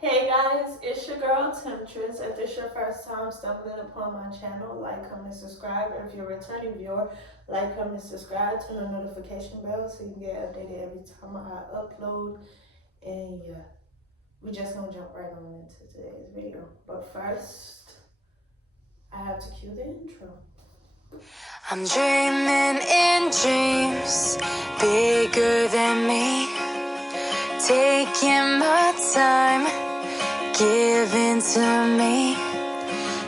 Hey guys, it's your girl Temptress. If this is your first time stumbling upon my channel, like, comment, subscribe. If you're a returning viewer, like, comment, subscribe, turn the notification bell so you can get updated every time I upload. And yeah, we just gonna jump right on into today's video. But first, I have to cue the intro. I'm dreaming in dreams bigger than me, taking my time, giving to me,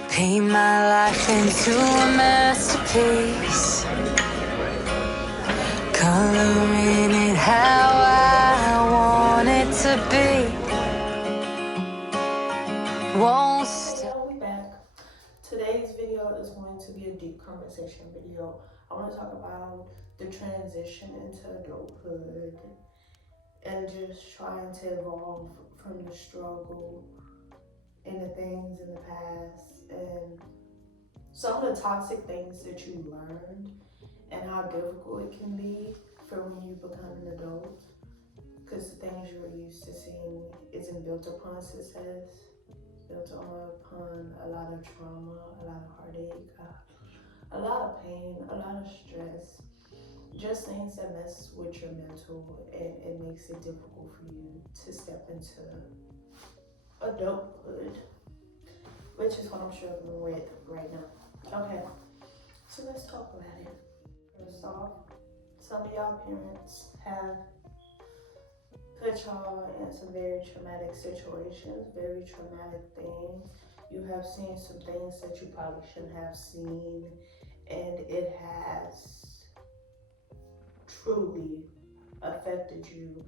paint my life into a masterpiece, coloring it how I want it to be. Won't stop. We back. Today's video is going to be a deep conversation video. I want to talk about the transition into adulthood and just trying to evolve from the struggle and the things in the past and some of the toxic things that you learned and how difficult it can be for when you become an adult, because the things you were used to seeing isn't built upon success. It's built upon a lot of trauma, a lot of heartache, a lot of pain, a lot of stress, just things that mess with your mental, and it makes it difficult for you to step into adulthood, which is what I'm struggling with right now. Okay, so let's talk about it. First off, some of y'all parents have put y'all in some very traumatic situations, very traumatic things. You have seen some things that you probably shouldn't have seen, and it has truly affected you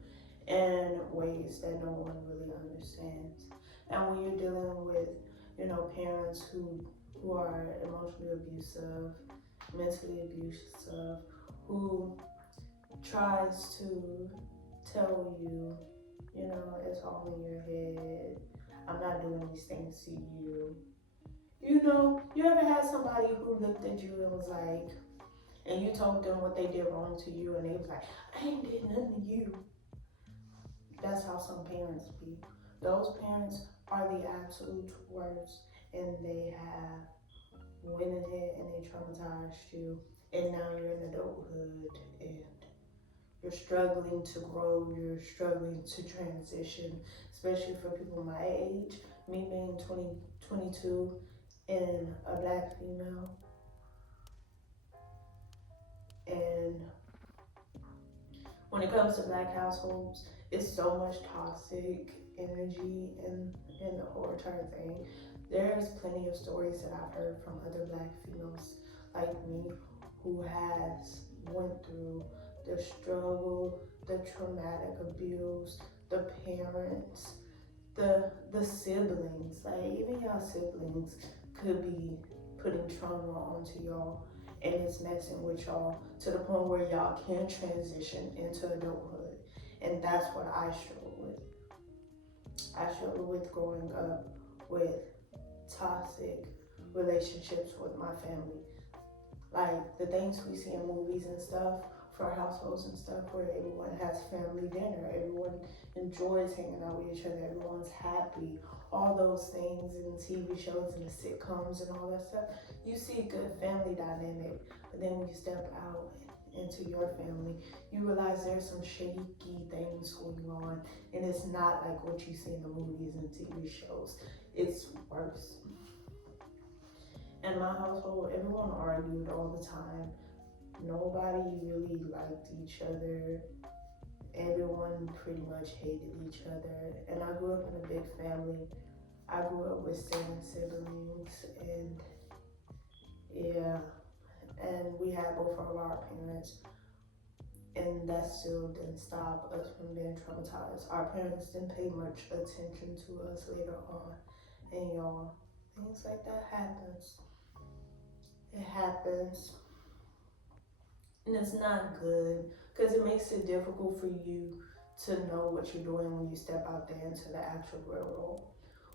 in ways that no one really understands. And when you're dealing with, parents who are emotionally abusive, mentally abusive, who tries to tell you, it's all in your head. I'm not doing these things to you. You ever had somebody who looked at you and was like, and you told them what they did wrong to you, and they was like, I ain't did nothing to you. That's how some parents be. Those parents are the absolute worst, and they have went ahead and they traumatized you, and now you're in adulthood, and you're struggling to grow, you're struggling to transition, especially for people my age, me being 22 and a black female. And when it comes to black households, it's so much toxic energy in the whole entire thing. There's plenty of stories that I've heard from other black females like me who has went through the struggle, the traumatic abuse, the parents, the siblings. Like, even y'all siblings could be putting trauma onto y'all, and it's messing with y'all to the point where y'all can transition into adulthood. And that's what I struggle with. I struggle with growing up with toxic relationships with my family. Like the things we see in movies and stuff for households and stuff, where everyone has family dinner, everyone enjoys hanging out with each other, everyone's happy, all those things in TV shows and the sitcoms and all that stuff. You see good family dynamic, but then when you step out into your family, you realize there's some shaky things going on, and it's not like what you see in the movies and TV shows. It's worse. In my household, everyone argued all the time. Nobody really liked each other. Everyone pretty much hated each other. And I grew up in a big family. I grew up with 7 siblings, and yeah, and we had both of our parents, and that still didn't stop us from being traumatized. Our parents didn't pay much attention to us later on, and y'all, things like that happens. It happens, and it's not good, because it makes it difficult for you to know what you're doing when you step out there into the actual real world,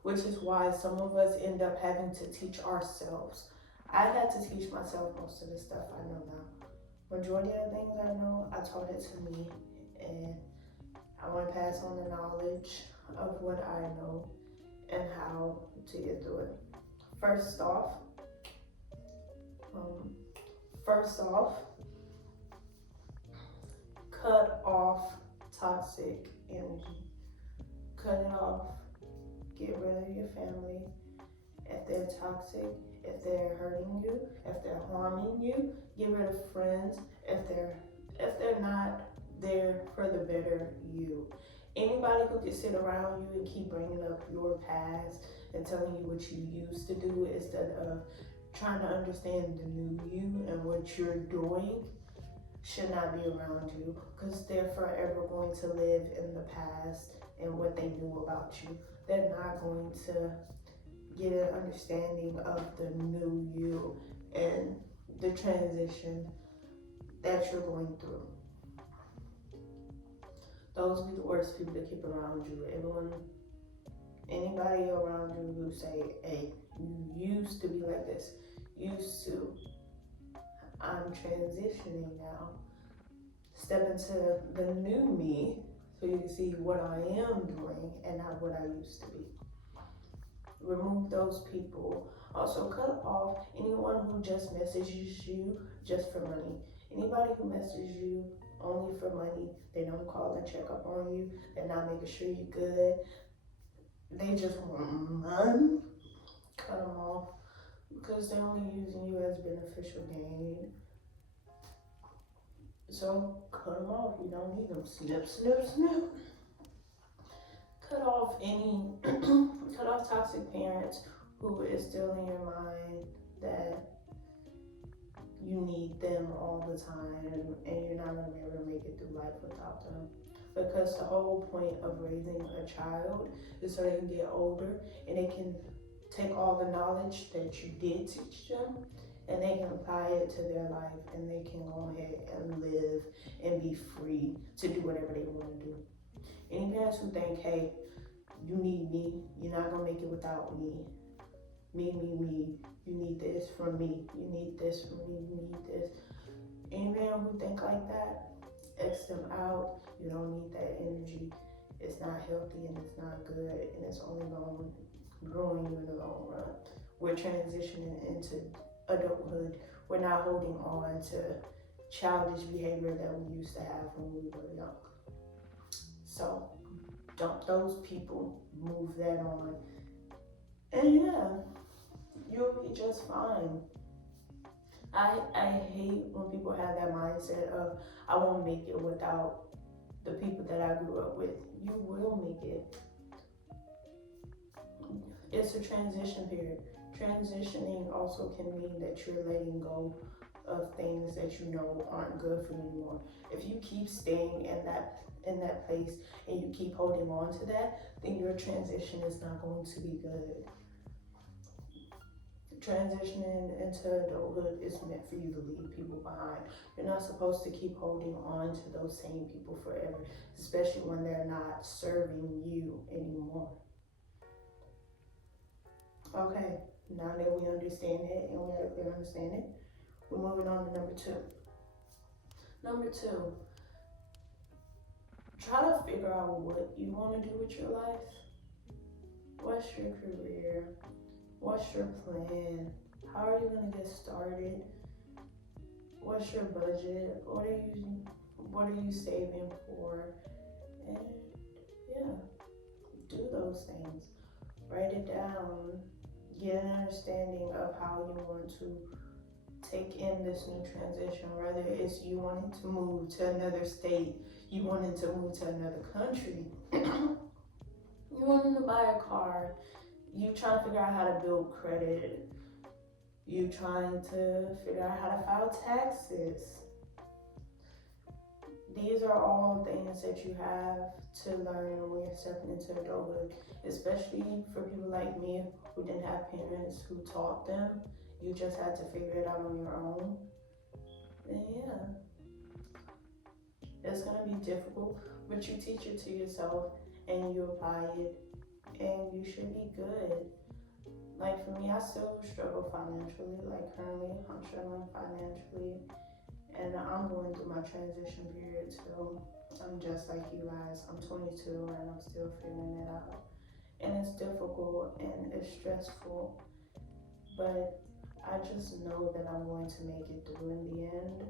which is why some of us end up having to teach ourselves. I had to teach myself most of the stuff I know now. Majority of the things I know, I taught it to me, and I want to pass on the knowledge. of what I know and how to get through it. First off, um, first off, cut off toxic energy. Cut it off. Get rid of your family. If they're toxic, if they're hurting you, if they're harming you, get rid of friends if they're not there for the better you. Anybody who can sit around you and keep bringing up your past and telling you what you used to do instead of trying to understand the new you and what you're doing should not be around you, because they're forever going to live in the past and what they knew about you. They're not going to get an understanding of the new you and the transition that you're going through. Those be the worst people to keep around you. Anybody around you who say, hey, you used to be like this, used to, I'm transitioning now. Step into the new me so you can see what I am doing and not what I used to be. Remove those people. Also, cut off anyone who just messages you just for money. Anybody who messages you only for money, they don't call and check up on you, they're not making sure you're good, they just want money. Cut them off, because they're only using you as beneficial gain. So cut them off. You don't need them. Snip, snip, snip. Cut off cut off toxic parents who instill in your mind that you need them all the time and you're not going to be able to make it through life without them. Because the whole point of raising a child is so they can get older and they can take all the knowledge that you did teach them and they can apply it to their life and they can go ahead and live and be free to do whatever they want to do. Any parents who think, hey, you need me, you're not going to make it without me. Me, you need this from me, you need this from me, you need this. Any man who think like that, X them out. You don't need that energy. It's not healthy and it's not good and it's only going to ruin you in the long run. We're transitioning into adulthood. We're not holding on to childish behavior that we used to have when we were young. So dump those people, move that on, and yeah, you'll be just fine. I hate when people have that mindset of, I won't make it without the people that I grew up with. You will make it. It's a transition period. Transitioning also can mean that you're letting go of things that you know aren't good for you anymore. If you keep staying in that place and you keep holding on to that, then your transition is not going to be good. Transitioning into adulthood is meant for you to leave people behind. You're not supposed to keep holding on to those same people forever, especially when they're not serving you anymore. Okay, now that we understand it and we have a clear understanding, we're moving on to number two. Number two, try to figure out what you want to do with your life. What's your career? What's your plan? How are you going to get started? What's your budget? What are you saving for? And yeah, do those things. Write it down. Get an understanding of how you want to take in this new transition, whether it's you wanting to move to another state, you wanting to move to another country, you wanting to buy a car, you trying to figure out how to build credit, you trying to figure out how to file taxes. These are all things that you have to learn when you're stepping into adulthood, especially for people like me who didn't have parents who taught them. You just had to figure it out on your own. And yeah, it's gonna be difficult, but you teach it to yourself and you apply it and you should be good. Like for me, I still struggle financially. Like currently, I'm struggling financially and I'm going through my transition period too. I'm just like you guys. I'm 22 and I'm still figuring it out. And it's difficult and it's stressful, but I just know that I'm going to make it through in the end.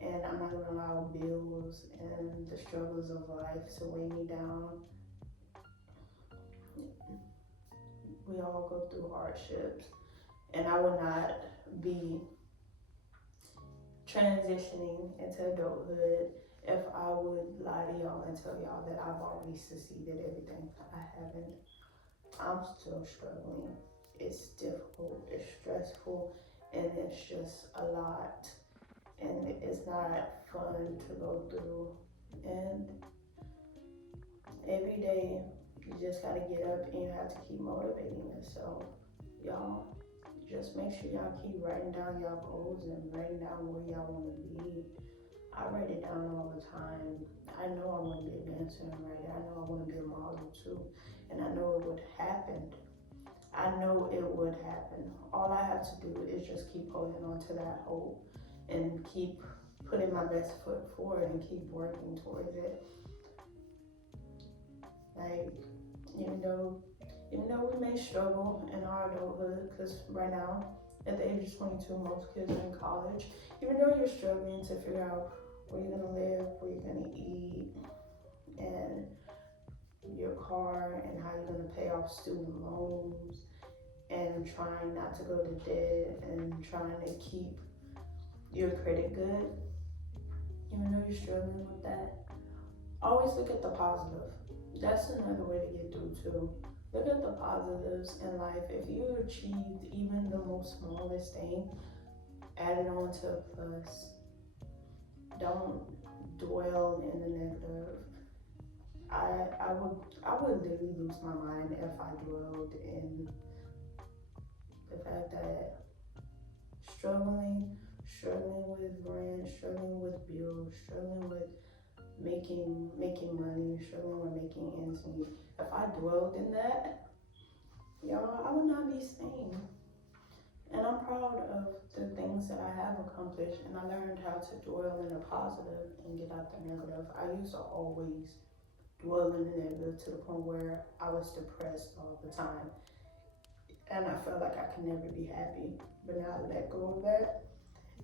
And I'm not going to allow bills and the struggles of life to weigh me down. We all go through hardships, and I will not be transitioning into adulthood if I would lie to y'all and tell y'all that I've already succeeded everything. I haven't. I'm still struggling. It's difficult, it's stressful, and it's just a lot. And it's not fun to go through. And every day, you just gotta get up and you have to keep motivating yourself. Y'all, just make sure y'all keep writing down y'all goals and writing down where y'all wanna be. I write it down all the time. I know I want to be a dancer and writer. I know I want to be a model too. And I know it would happen. I know it would happen. All I have to do is just keep holding on to that hope and keep putting my best foot forward and keep working towards it. Like, even though we may struggle in our adulthood, because right now, at the age of 22, most kids are in college. Even though you're struggling to figure out where you're gonna live, where you're gonna eat, and your car, and how you're gonna pay off student loans, and trying not to go to debt, and trying to keep your credit good, even though you're struggling with that, always look at the positive. That's another way to get through too. Look at the positives in life. If you achieved even the most smallest thing, add it on to a plus. Don't dwell in the negative. I would literally lose my mind if I dwelled in the fact that struggling with rent, struggling with bills, struggling with making money, struggling with making ends meet. If I dwelled in that, y'all, I would not be sane. And I'm proud of the things that I have accomplished, and I learned how to dwell in the positive and get out the negative. I used to always dwell in the negative to the point where I was depressed all the time. And I felt like I could never be happy. But now I let go of that.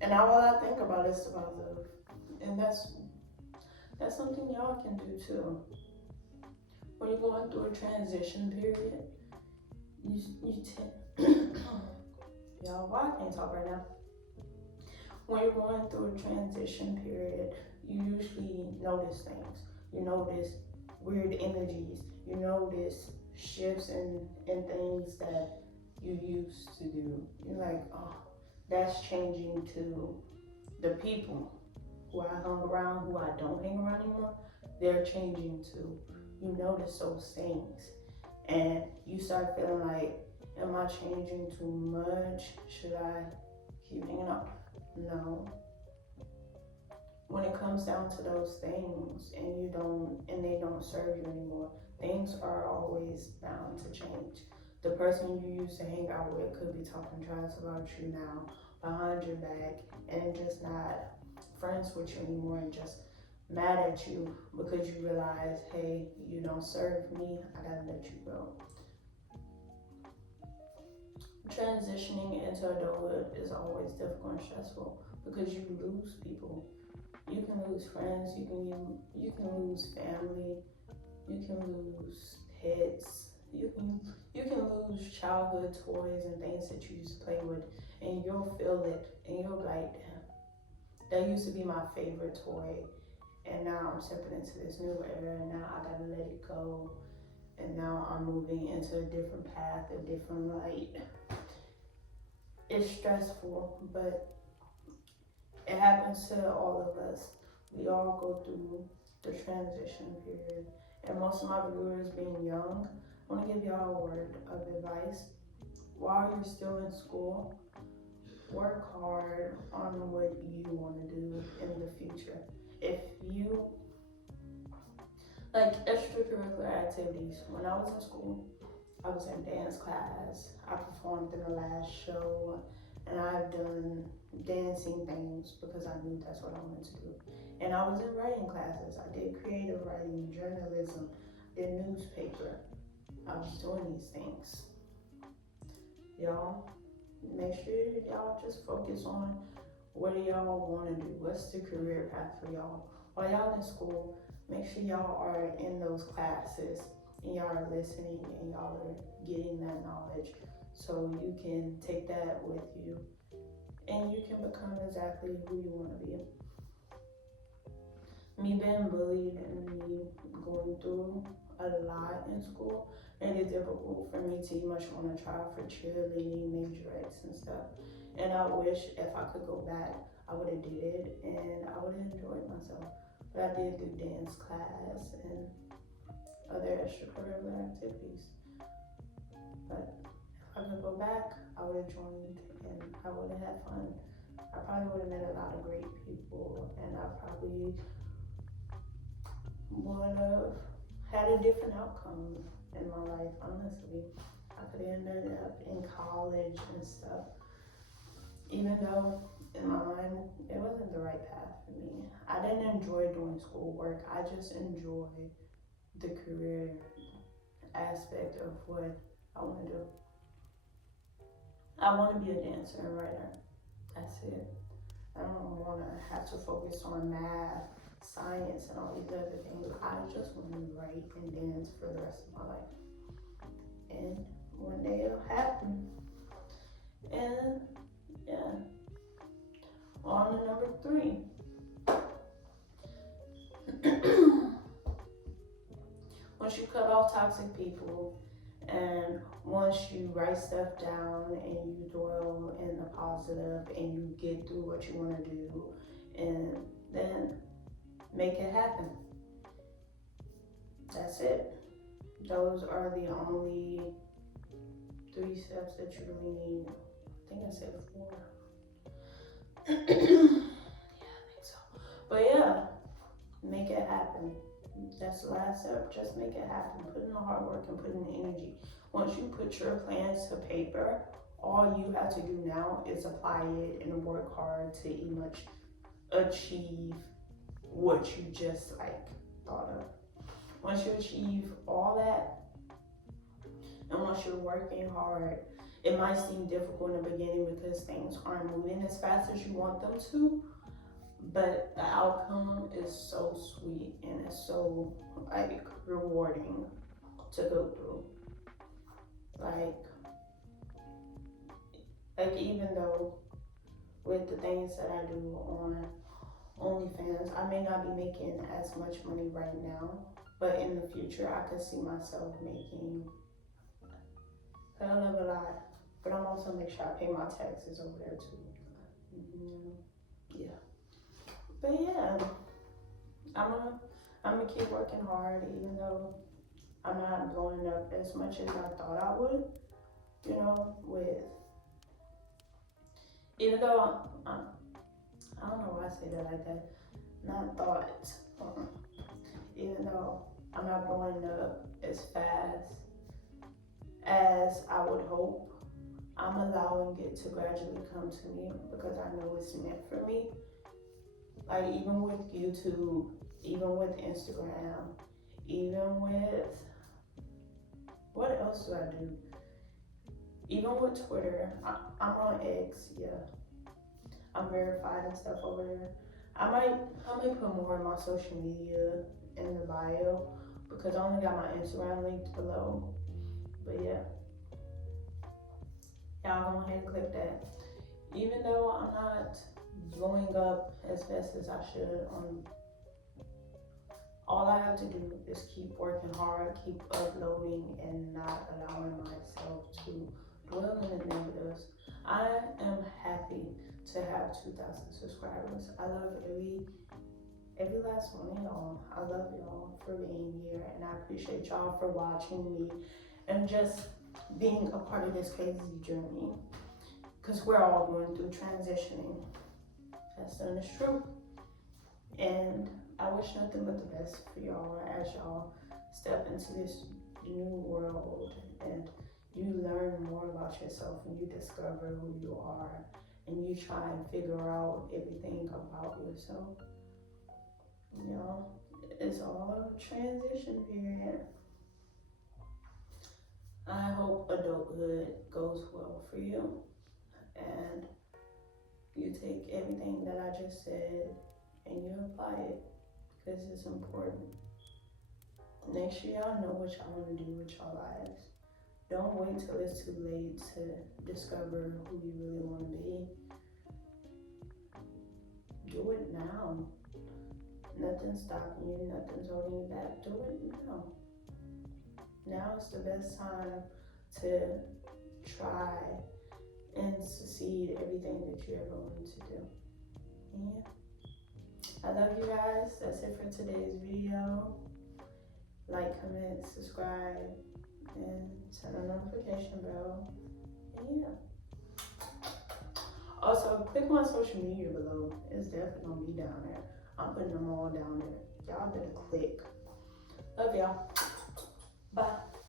And now all I think about is the positive. And that's something y'all can do too. When you're going through a transition period, you tend y'all, why I can't talk right now? When you're going through a transition period, you usually notice things. You notice weird energies. You notice shifts in things that you used to do. You're like, oh, that's changing to the people who I hung around, who I don't hang around anymore. They're changing too. You notice those things, and you start feeling like, am I changing too much? Should I keep hanging out? No. When it comes down to those things and they don't serve you anymore, things are always bound to change. The person you used to hang out with could be talking trash about you now behind your back and just not friends with you anymore and just mad at you because you realize, hey, you don't serve me, I gotta let you go. Transitioning into adulthood is always difficult and stressful because you lose people. You can lose friends, you can lose family, you can lose pets, you can lose childhood toys and things that you used to play with, and you'll feel it and you'll be like, damn, that used to be my favorite toy, and now I'm stepping into this new era, and now I gotta let it go, and now I'm moving into a different path, a different light. It's stressful, but it happens to all of us. We all go through the transition period. And most of my viewers being young, I want to give y'all a word of advice. While you're still in school, work hard on what you want to do in the future. If you like extracurricular activities, when I was in school, I was in dance class, I performed in the last show, and I've done dancing things because I knew that's what I wanted to do. And I was in writing classes. I did creative writing, journalism, did newspaper. I was doing these things. Y'all, make sure y'all just focus on what do y'all want to do. What's the career path for y'all? While y'all in school, make sure y'all are in those classes and y'all are listening and y'all are getting that knowledge so you can take that with you and you can become exactly who you want to be. Me being bullied and me going through a lot in school made it difficult for me to much want to try for cheerleading, majorettes and stuff. And I wish if I could go back, I would have did it and I would have enjoyed myself. But I did do dance class and other extracurricular activities. But if I could go back, I would have joined and I would have had fun. I probably would have met a lot of great people and I probably would have had a different outcome in my life, honestly. I could have ended up in college and stuff. Even though in my mind, it wasn't the right path for me. I didn't enjoy doing schoolwork. I just enjoyed the career aspect of what I want to do. I want to be a dancer and writer. That's it. I don't want to have to focus on math, science, and all these other things. I just want to write and dance for the rest of my life. And one day it'll happen. And yeah. On to number 3. Once you cut off toxic people and once you write stuff down and you dwell in the positive and you get through what you want to do and then make it happen. That's it. Those are the only 3 steps that you really need. I think I said 4. Yeah, I think so. But yeah, make it happen. That's the last step. Just make it happen. Put in the hard work and put in the energy. Once you put your plans to paper, all you have to do now is apply it and work hard to much achieve what you just thought of. Once you achieve all that, and once you're working hard, it might seem difficult in the beginning because things aren't moving as fast as you want them to, but the outcome is so sweet and it's so rewarding to go through. Even though with the things that I do on OnlyFans, I may not be making as much money right now, but in the future I could see myself making a hell of a lot. But I'm also make sure I pay my taxes over there too. Yeah. But yeah, I'm gonna keep working hard, even though I'm not blowing up as much as I thought I would. Even though I don't know why I say that like that. Not thought. Even though I'm not blowing up as fast as I would hope, I'm allowing it to gradually come to me because I know it's meant for me. Even with YouTube, even with Instagram, even with, what else do I do? Even with Twitter, I'm on X, yeah. I'm verified and stuff over there. I might put more of my social media in the bio because I only got my Instagram linked below. But yeah, y'all go ahead and click that. Even though I'm not blowing up as fast as I should, all I have to do is keep working hard, keep uploading, and not allowing myself to dwell in the negatives. I am happy to have 2,000 subscribers. I love every last one of y'all. I love y'all for being here, and I appreciate y'all for watching me and just being a part of this crazy journey. Because we're all going through transitioning. That's the truth. And I wish nothing but the best for y'all as y'all step into this new world and you learn more about yourself and you discover who you are and you try and figure out everything about yourself. You know, it's all a transition period. I hope adulthood goes well for you and you take everything that I just said and you apply it because it's important. Make sure y'all know what y'all want to do with your lives. Don't wait till it's too late to discover who you really want to be. Do it now. Nothing's stopping you, nothing's holding you back. Do it now. Now is the best time to try and succeed everything that you ever wanted to do. Yeah. I love you guys. That's it for today's video. Like, comment, subscribe, and turn on the notification bell. And yeah. Also, click my social media below. It's definitely gonna be down there. I'm putting them all down there. Y'all better click. Love y'all.